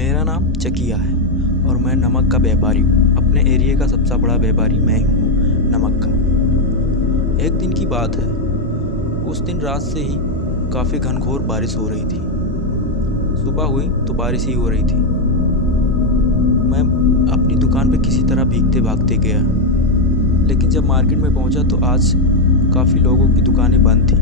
मेरा नाम चकिया है और मैं नमक का व्यापारी हूँ। अपने एरिया का सबसे बड़ा व्यापारी मैं ही हूँ, नमक का। एक दिन की बात है, उस दिन रात से ही काफ़ी घनघोर बारिश हो रही थी। सुबह हुई तो बारिश ही हो रही थी। मैं अपनी दुकान पे किसी तरह भीगते भागते गया, लेकिन जब मार्केट में पहुंचा तो आज काफ़ी लोगों की दुकानें बंद थी।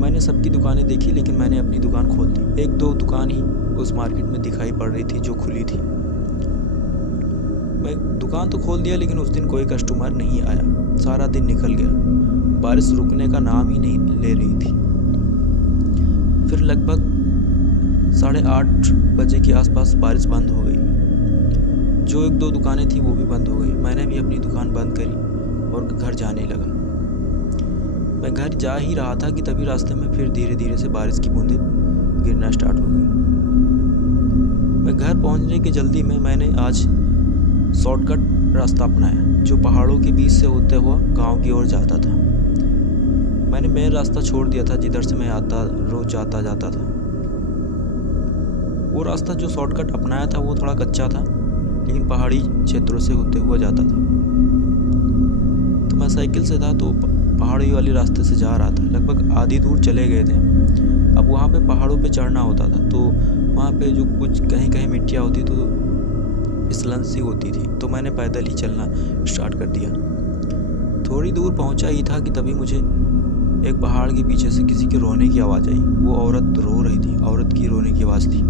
मैंने सबकी दुकानें देखी, लेकिन मैंने अपनी दुकान खोल दी। एक दो दुकान ही उस मार्केट में दिखाई पड़ रही थी जो खुली थी। मैं दुकान तो खोल दिया, लेकिन उस दिन कोई कस्टमर नहीं आया। सारा दिन निकल गया, बारिश रुकने का नाम ही नहीं ले रही थी। फिर लगभग 8:30 बजे के आसपास बारिश बंद हो गई। जो एक दो दुकानें थी वो भी बंद हो गई। मैंने भी अपनी दुकान बंद करी और घर जाने लगा। मैं घर जा ही रहा था कि तभी रास्ते में फिर धीरे धीरे से बारिश की बूंदें गिरना स्टार्ट हो गई। मैं घर पहुंचने की जल्दी में मैंने आज शॉर्टकट रास्ता अपनाया, जो पहाड़ों के बीच से होते हुआ गांव की ओर जाता था। मैंने मेन रास्ता छोड़ दिया था, जिधर से मैं रोज जाता जाता था। वो रास्ता जो शॉर्टकट अपनाया था वो थोड़ा कच्चा था, लेकिन पहाड़ी क्षेत्रों से होते हुआ जाता था। तो मैं साइकिल से था, तो पहाड़ी वाले रास्ते से जा रहा था। लगभग आधी दूर चले गए थे। अब वहाँ पे पहाड़ों पे चढ़ना होता था, तो वहाँ पे जो कुछ कहीं कहीं मिट्टियाँ होती तो फिसलन सी होती थी, तो मैंने पैदल ही चलना स्टार्ट कर दिया। थोड़ी दूर पहुँचा ही था कि तभी मुझे एक पहाड़ के पीछे से किसी के रोने की आवाज़ आई। वो औरत रो रही थी, औरत की रोने की आवाज़ थी।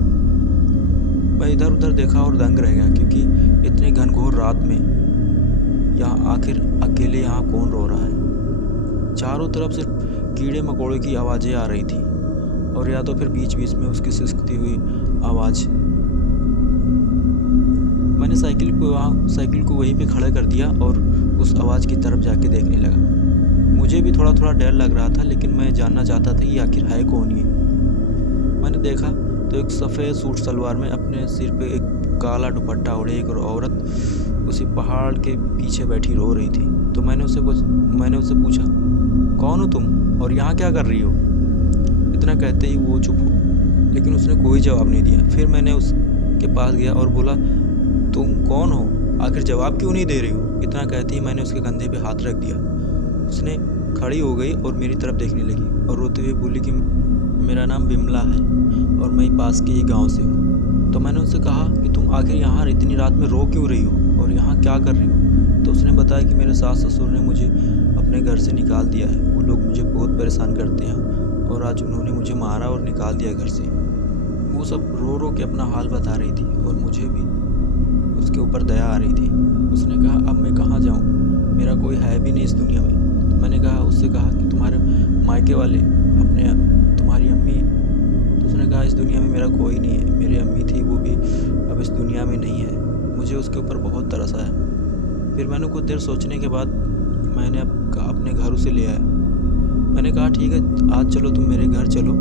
मैं इधर उधर देखा और दंग रह गया, क्योंकि इतने घनघोर रात में यहाँ आखिर अकेले यहाँ कौन रो रहा है। चारों तरफ से कीड़े मकोड़े की आवाज़ें आ रही थी, और या तो फिर बीच बीच में उसकी सिसकती हुई आवाज़। मैंने साइकिल को वहीं पे खड़ा कर दिया और उस आवाज़ की तरफ जाके देखने लगा। मुझे भी थोड़ा थोड़ा डर लग रहा था, लेकिन मैं जानना चाहता था कि आखिर है कौन ये। मैंने देखा तो एक सफ़ेद सूट सलवार में अपने सिर पे एक काला दुपट्टा ओढ़े एक औरत उसी पहाड़ के पीछे बैठी रो रही थी। तो मैंने उससे पूछा, कौन हो तुम और यहाँ क्या कर रही हो? इतना कहते ही वो चुप हो, लेकिन उसने कोई जवाब नहीं दिया। फिर मैंने उसके पास गया और बोला, तुम कौन हो? आखिर जवाब क्यों नहीं दे रही हो? इतना कहते ही मैंने उसके कंधे पे हाथ रख दिया। उसने खड़ी हो गई और मेरी तरफ देखने लगी और रोते हुए बोली कि मेरा नाम बिमला है और मैं पास के ही गाँव से हूँ। तो मैंने उससे कहा कि तुम आखिर यहाँ इतनी रात में रो क्यों रही हो और यहाँ क्या कर रही हो? तो उसने बताया कि मेरे सास ससुर ने मुझे अपने घर से निकाल दिया है। वो लोग मुझे बहुत परेशान करते हैं और आज उन्होंने मुझे मारा और निकाल दिया घर से। वो सब रो रो के अपना हाल बता रही थी और मुझे भी उसके ऊपर दया आ रही थी। उसने कहा, अब मैं कहाँ जाऊँ? मेरा कोई है भी नहीं इस दुनिया में। तो मैंने उससे कहा कि तुम्हारे मायके वाले तुम्हारी अम्मी। तो उसने कहा, इस दुनिया में मेरा कोई नहीं है। मेरी अम्मी थी, वो भी अब इस दुनिया में नहीं है। मुझे उसके ऊपर बहुत तरस आया। फिर मैंने कुछ देर सोचने के बाद मैंने अपने घर उसे ले आया। मैंने कहा, ठीक है, आज चलो तुम मेरे घर चलो,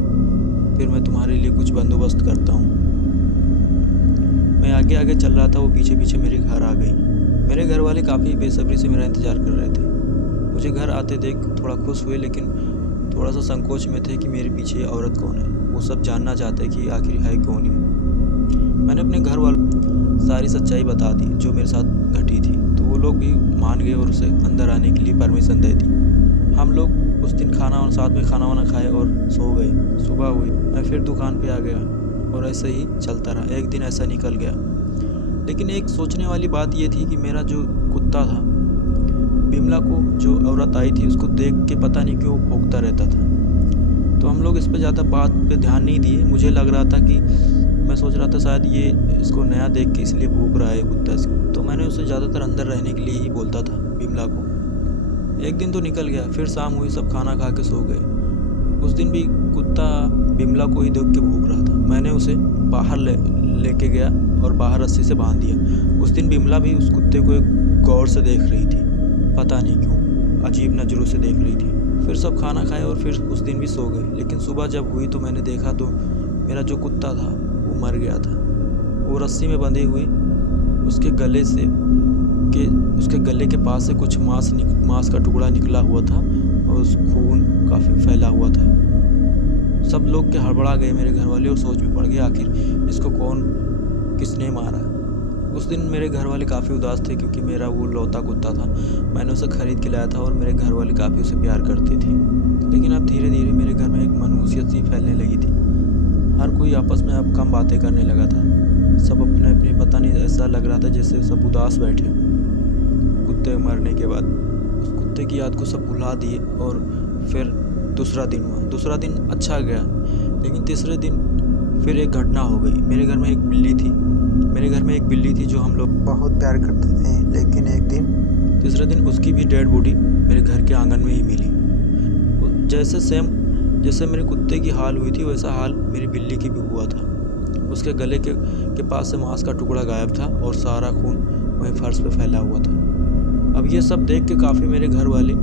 फिर मैं तुम्हारे लिए कुछ बंदोबस्त करता हूँ। मैं आगे आगे चल रहा था, वो पीछे पीछे मेरे घर आ गई। मेरे घर वाले काफ़ी बेसब्री से मेरा इंतज़ार कर रहे थे। मुझे घर आते देख थोड़ा खुश हुए, लेकिन थोड़ा सा संकोच में थे कि मेरे पीछे ये औरत कौन है। वो सब जानना चाहते कि आखिर है कौन है। मैंने अपने घर वालों सारी सच्चाई बता दी जो मेरे साथ घटी थी, तो वो लोग भी मान गए और उसे अंदर आने के लिए परमिशन दे दी। हम लोग उस दिन साथ में खाना वाना खाए और सो गए। सुबह हुई, मैं फिर दुकान पे आ गया और ऐसे ही चलता रहा। एक दिन ऐसा निकल गया, लेकिन एक सोचने वाली बात ये थी कि मेरा जो कुत्ता था, बिमला को जो औरत आई थी उसको देख के पता नहीं क्यों भौंकता रहता था। तो हम लोग इस पर ज़्यादा बात पे ध्यान नहीं दिए। मुझे लग रहा था कि मैं सोच रहा था शायद ये इसको नया देख के इसलिए भूख रहा है कुत्ता। तो मैंने उसे ज़्यादातर अंदर रहने के लिए ही बोलता था, बिमला को। एक दिन तो निकल गया, फिर शाम हुई, सब खाना खा के सो गए। उस दिन भी कुत्ता बिमला को ही देख के भूख रहा था। मैंने उसे बाहर लेके गया और बाहर रस्सी से बांध दिया। उस दिन बिमला भी उस कुत्ते को एक गौर से देख रही थी, पता नहीं क्यों अजीब नज़रों से देख रही थी। फिर सब खाना खाए और फिर उस दिन भी सो गए। लेकिन सुबह जब हुई तो मैंने देखा तो मेरा जो कुत्ता था वो मर गया था। वो रस्सी में बंधे हुए उसके गले के पास से कुछ मांस का टुकड़ा निकला हुआ था और उस खून काफ़ी फैला हुआ था। सब लोग के हड़बड़ा गए मेरे घर वाले और सोच में पड़ गए आखिर इसको कौन किसने मारा। उस दिन मेरे घर वाले काफ़ी उदास थे क्योंकि मेरा वो लौता कुत्ता था, मैंने उसे ख़रीद के लाया था और मेरे घर वाले काफ़ी उसे प्यार करते थे। लेकिन अब धीरे धीरे मेरे घर में एक मनहूसियत सी फैलने लगी थी। हर कोई आपस में अब कम बातें करने लगा था। सब अपने अपने, पता नहीं, ऐसा लग रहा था जैसे सब उदास बैठे कुत्ते मरने के बाद। उस कुत्ते की याद को सब भुला दिए। और फिर दूसरा दिन हुआ। दूसरा दिन अच्छा गया, लेकिन तीसरे दिन फिर एक घटना हो गई। मेरे घर में एक बिल्ली थी जो हम लोग बहुत प्यार करते थे। लेकिन एक दिन तीसरे दिन उसकी भी डेड बॉडी मेरे घर के आंगन में ही मिली। जैसे मेरे कुत्ते की हाल हुई थी वैसा हाल मेरी बिल्ली की भी हुआ था। उसके गले के पास से मांस का टुकड़ा गायब था और सारा खून वहीं फर्श पे फैला हुआ था। अब ये सब देख के काफ़ी मेरे घर वाले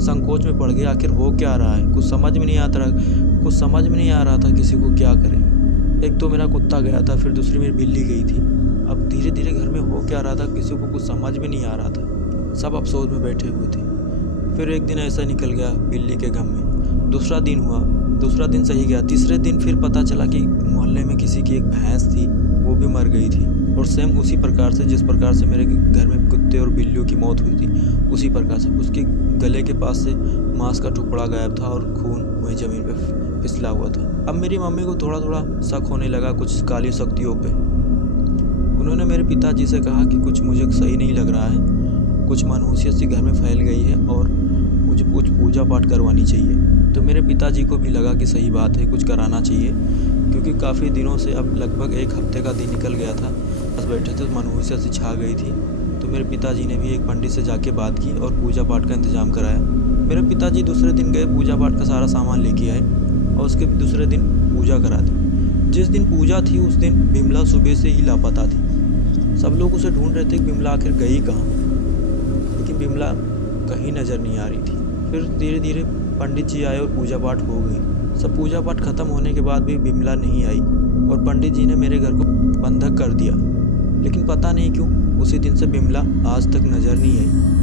संकोच में पड़ गए। आखिर हो क्या रहा है, कुछ समझ में नहीं आ रहा था किसी को क्या करे। एक तो मेरा कुत्ता गया था, फिर दूसरी मेरी बिल्ली गई थी। अब धीरे धीरे घर में हो क्या रहा था किसी को कुछ समझ में नहीं आ रहा था। सब अफसोस में बैठे हुए थे। फिर एक दिन ऐसा निकल गया बिल्ली के गम में। दूसरा दिन हुआ, दूसरा दिन सही गया। तीसरे दिन फिर पता चला कि मोहल्ले में किसी की एक भैंस थी, वो भी मर गई थी। और सेम उसी प्रकार से जिस प्रकार से मेरे घर में कुत्ते और बिल्लियों की मौत हुई थी, उसी प्रकार से उसके गले के पास से मांस का टुकड़ा गायब था और खून वहीं ज़मीन पे फिसला हुआ था। अब मेरी मम्मी को थोड़ा थोड़ा शक होने लगा कुछ काली शक्तियों पे। उन्होंने मेरे पिताजी से कहा कि कुछ मुझे सही नहीं लग रहा है, कुछ मनहूसियत सी घर में फैल गई है और मुझे कुछ पूजा पाठ करवानी चाहिए। तो मेरे पिताजी को भी लगा कि सही बात है, कुछ कराना चाहिए, क्योंकि काफ़ी दिनों से, अब लगभग एक हफ्ते का दिन निकल गया था, बस बैठे थे, मनहूसियत सी छा गई थी। तो मेरे पिताजी ने भी एक पंडित से जाके बात की और पूजा पाठ का इंतज़ाम कराया। मेरे पिताजी दूसरे दिन गए, पूजा पाठ का सारा सामान लेके आए और उसके दूसरे दिन पूजा करा दी। जिस दिन पूजा थी उस दिन बिमला सुबह से ही लापता थी। सब लोग उसे ढूंढ रहे थे कि बिमला आखिर गई कहाँ, लेकिन बिमला कहीं नज़र नहीं आ रही थी। फिर धीरे धीरे पंडित जी आए और पूजा पाठ हो गई। सब पूजा पाठ खत्म होने के बाद भी बिमला नहीं आई और पंडित जी ने मेरे घर को बंधक कर दिया। लेकिन पता नहीं क्यों उसी दिन से बिमला आज तक नज़र नहीं आई।